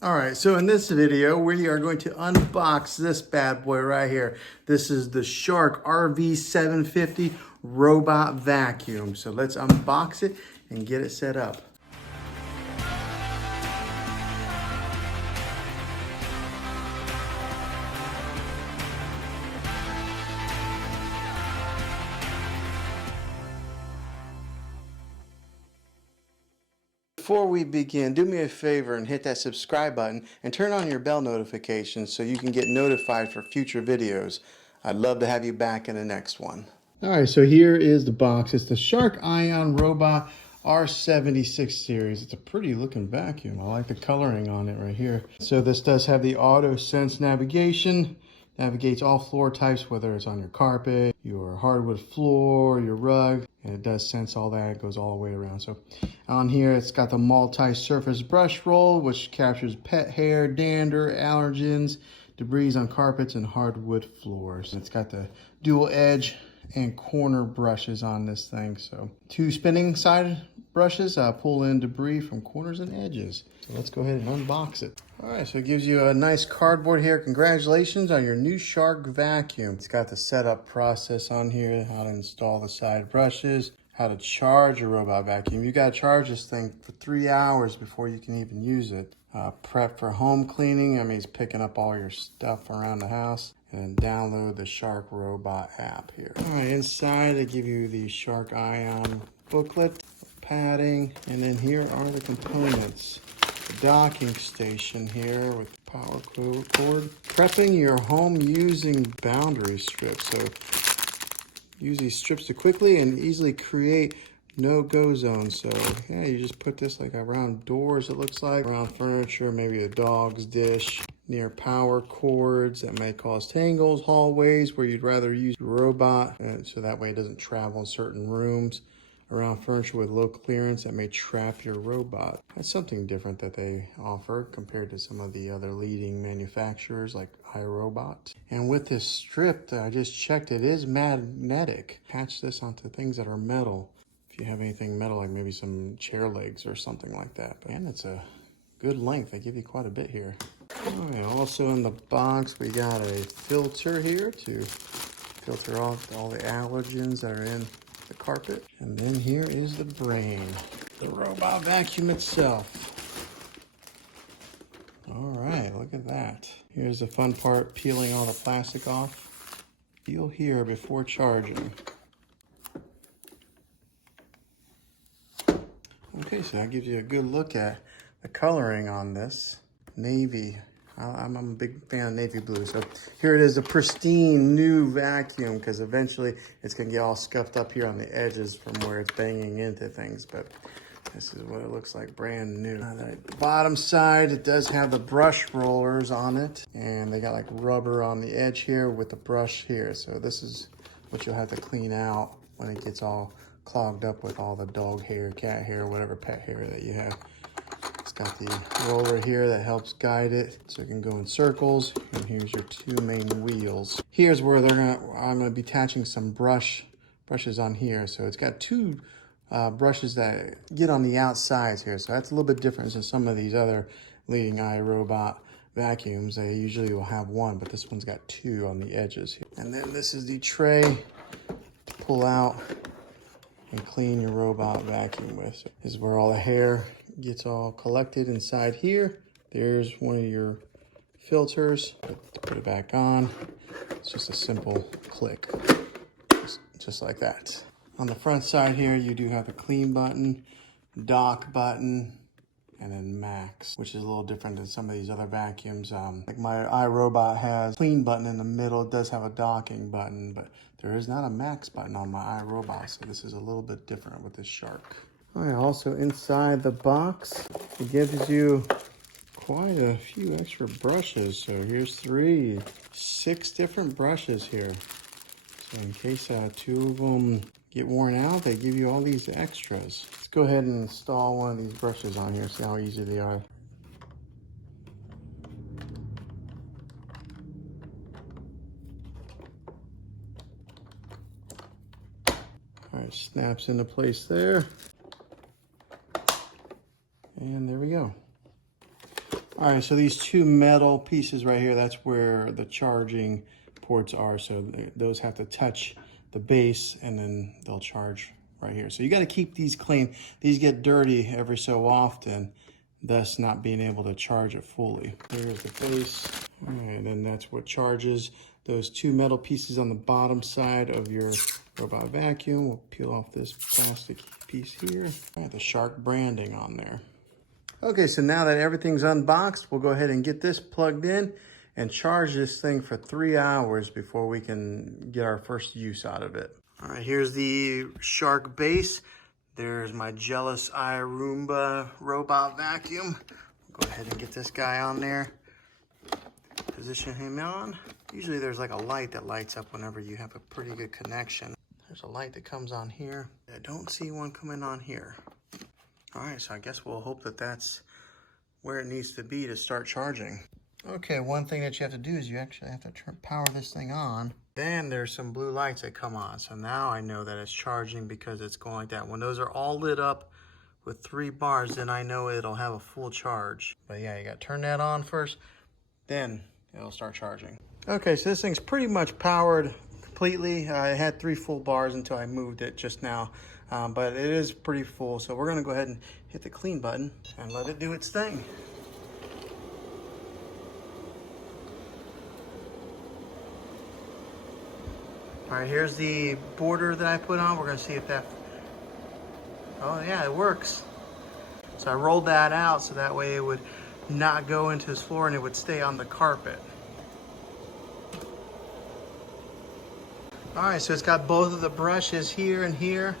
All right, so in this video, we are going to unbox this bad boy right here. This is the Shark RV750 robot vacuum. So let's unbox it and get it set up. Before we begin, do me a favor and hit that subscribe button and turn on your bell notifications so you can get notified for future videos. I'd love to have you back in the next one. All right, so here is the box. It's the Shark Ion Robot R76 series. It's a pretty looking vacuum. I like the coloring on it right here. So this does have the auto sense navigation. Navigates all floor types, whether it's on your carpet, your hardwood floor, your rug, and it does sense all that. It goes all the way around. So on here, it's got the multi-surface brush roll, which captures pet hair, dander, allergens, debris on carpets and hardwood floors. It's got the dual edge and corner brushes on this thing. So 2 spinning side brushes pull in debris from corners and edges. So let's go ahead and unbox it. All right, so it gives you a nice cardboard here. Congratulations on your new Shark vacuum. It's got the setup process on here, how to install the side brushes, how to charge your robot vacuum. You gotta charge this thing for 3 hours before you can even use it. Prep for home cleaning. I mean, it's picking up all your stuff around the house. And then download the Shark Robot app here. All right, inside they give you the Shark Ion booklet, padding, and then here are the components. The docking station here with the power cord. Prepping your home using boundary strips. So use these strips to quickly and easily create no-go zones. So yeah, you just put this like around doors, it looks like, around furniture, maybe a dog's dish, near power cords that may cause tangles, hallways where you'd rather use your robot, so that way it doesn't travel in certain rooms, around furniture with low clearance that may trap your robot. That's something different that they offer compared to some of the other leading manufacturers like iRobot. And with this strip that I just checked, it is magnetic. Attach this onto things that are metal. If you have anything metal, like maybe some chair legs or something like that. And it's a good length. They give you quite a bit here. All right, also in the box, we got a filter here to filter off all the allergens that are in the carpet. And then here is the brain, the robot vacuum itself. All right, look at that. Here's the fun part, peeling all the plastic off. Feel here before charging. Okay, so that gives you a good look at the coloring on this. Navy. I'm a big fan of navy blue. So here it is, a pristine new vacuum, because eventually it's going to get all scuffed up here on the edges from where it's banging into things. But this is what it looks like, brand new. On the bottom side, it does have the brush rollers on it. And they got like rubber on the edge here with the brush here. So this is what you'll have to clean out when it gets all clogged up with all the dog hair, cat hair, whatever pet hair that you have. It's got the roller here that helps guide it so it can go in circles. And here's your 2 main wheels. Here's where I'm gonna be attaching some brushes on here. So it's got 2 brushes that get on the outsides here. So that's a little bit different than some of these other leading iRobot vacuums. They usually will have 1, but this one's got 2 on the edges here. And then this is the tray to pull out and clean your robot vacuum with. So this is where all the hair gets all collected inside here. There's one of your filters. Put it back on. It's just a simple click, just like that. On the front side here, you do have the clean button, dock button, and then max, which is a little different than some of these other vacuums. Like my iRobot has clean button in the middle. It does have a docking button, but there is not a max button on my iRobot, so this is a little bit different with this Shark. All right, also inside the box, it gives you quite a few extra brushes. So here's 6 different brushes here. So in case 2 of them get worn out, they give you all these extras. Let's go ahead and install one of these brushes on here, see how easy they are. All right, snaps into place there. And there we go. All right, so these two metal pieces right here, that's where the charging ports are. So those have to touch the base and then they'll charge right here. So you got to keep these clean. These get dirty every so often, thus not being able to charge it fully. Here's the base. All right, and then that's what charges those two metal pieces on the bottom side of your robot vacuum. We'll peel off this plastic piece here. All right, the Shark branding on there. Okay, so now that everything's unboxed, we'll go ahead and get this plugged in and charge this thing for 3 hours before we can get our first use out of it. All right, here's the Shark base. There's my Jealous Eye Roomba robot vacuum. Go ahead and get this guy on there. Position him on. Usually there's like a light that lights up whenever you have a pretty good connection. There's a light that comes on here. I don't see one coming on here. All right, so I guess we'll hope that that's where it needs to be to start charging. Okay, one thing that you have to do is you actually have to power this thing on. Then there's some blue lights that come on. So now I know that it's charging because it's going like that. When those are all lit up with 3 bars, then I know it'll have a full charge. But yeah, you got to turn that on first, then it'll start charging. Okay, so this thing's pretty much powered completely. I had 3 full bars until I moved it just now. But it is pretty full, so we're gonna go ahead and hit the clean button and let it do its thing. All right, here's the border that I put on. We're gonna see if that, oh yeah, it works. So I rolled that out so that way it would not go into this floor and it would stay on the carpet. All right, so it's got both of the brushes here and here,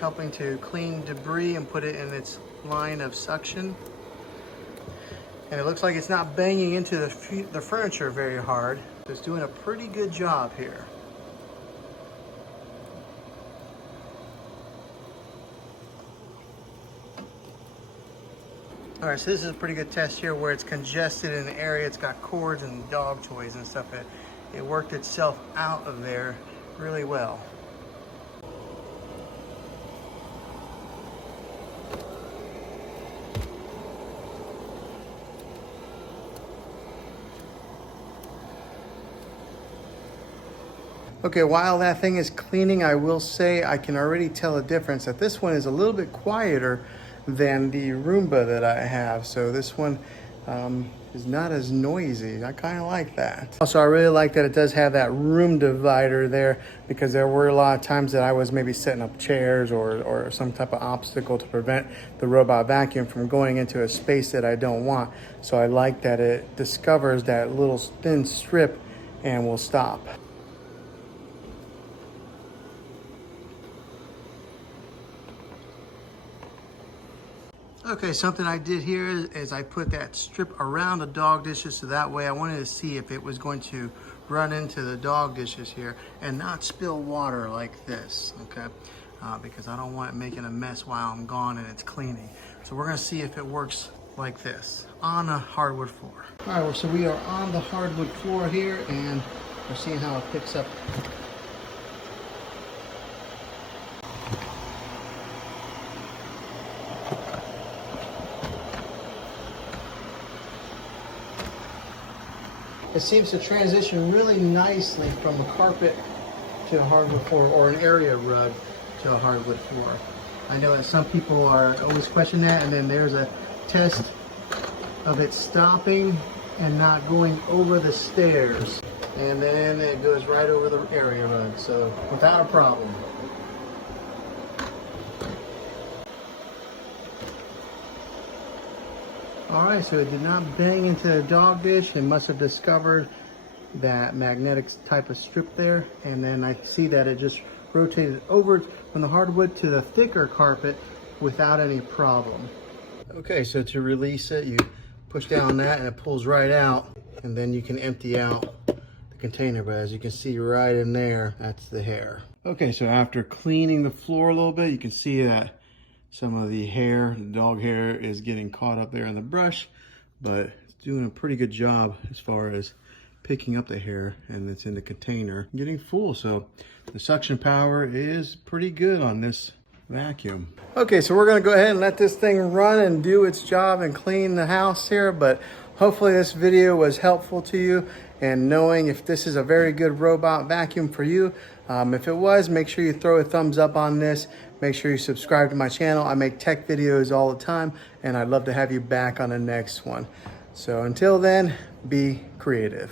helping to clean debris and put it in its line of suction. And it looks like it's not banging into the furniture very hard. It's doing a pretty good job here. All right, so this is a pretty good test here where it's congested in the area. It's got cords and dog toys and stuff. It worked itself out of there really well. Okay, while that thing is cleaning, I will say I can already tell a difference that this one is a little bit quieter than the Roomba that I have. So this one is not as noisy. I kind of like that. Also, I really like that it does have that room divider there, because there were a lot of times that I was maybe setting up chairs or some type of obstacle to prevent the robot vacuum from going into a space that I don't want. So I like that it discovers that little thin strip and will stop. Okay, something I did here is I put that strip around the dog dishes, so that way I wanted to see if it was going to run into the dog dishes here and not spill water like this, okay? Because I don't want it making a mess while I'm gone and it's cleaning. So we're gonna see if it works like this on a hardwood floor. All right, so we are on the hardwood floor here and we're seeing how it picks up. It seems to transition really nicely from a carpet to a hardwood floor, or an area rug to a hardwood floor. I know that some people are always question that, and then there's a test of it stopping and not going over the stairs. And then it goes right over the area rug, so without a problem. All right, so it did not bang into the dog dish. It must have discovered that magnetic type of strip there. And then I see that it just rotated over from the hardwood to the thicker carpet without any problem. Okay, so to release it, you push down that and it pulls right out. And then you can empty out the container. But as you can see right in there, that's the hair. Okay, so after cleaning the floor a little bit, you can see that some of the hair, the dog hair, is getting caught up there in the brush, but it's doing a pretty good job as far as picking up the hair, and it's in the container getting full. So the suction power is pretty good on this vacuum. Okay, so we're gonna go ahead and let this thing run and do its job and clean the house here, but hopefully this video was helpful to you and knowing if this is a very good robot vacuum for you. If it was, make sure you throw a thumbs up on this. Make sure you subscribe to my channel. I make tech videos all the time, and I'd love to have you back on the next one. So until then, be creative.